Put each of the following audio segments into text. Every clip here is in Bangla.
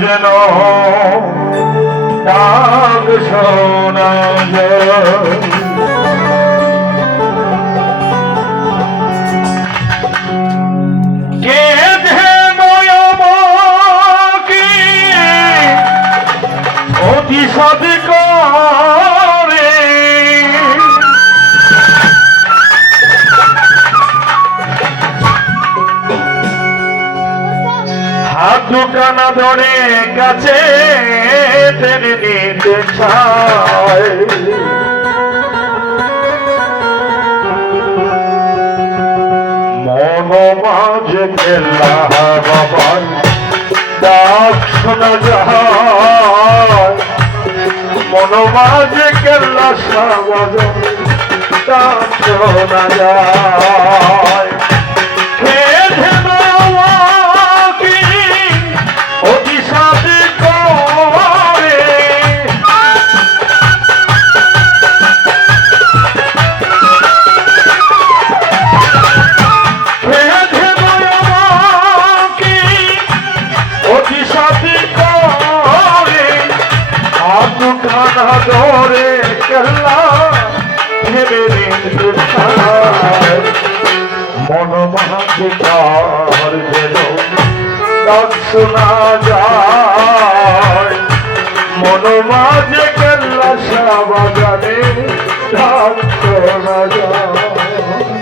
যেন ডাক শোনা অতি সদ হাত দুটানা ধরে কাছে টেনে নিতে চায়। মনোমাঝে খেলা বাবার ডাক শোনা যায়। মনোমাঝে খেলা সাবাজ শোনা যায়। মন মহাধিকার যেন ডাক শোনা যায়। মন মাঝে কেল্লা বাগানে ডাক শোনা যায়।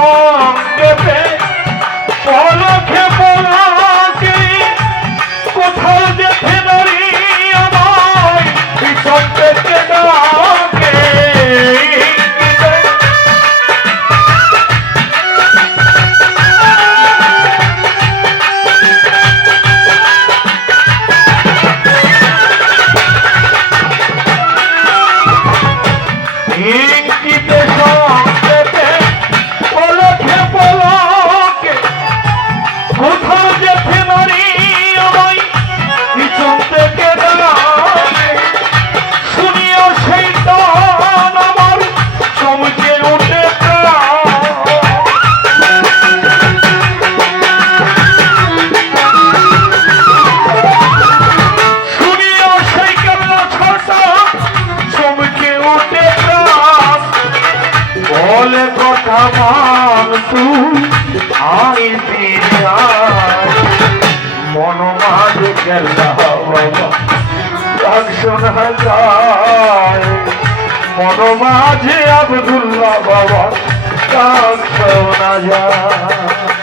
on. ডাক শোনা যায় মন মাঝে আবদুল্লাহ বাবা ডাক শোনা যায়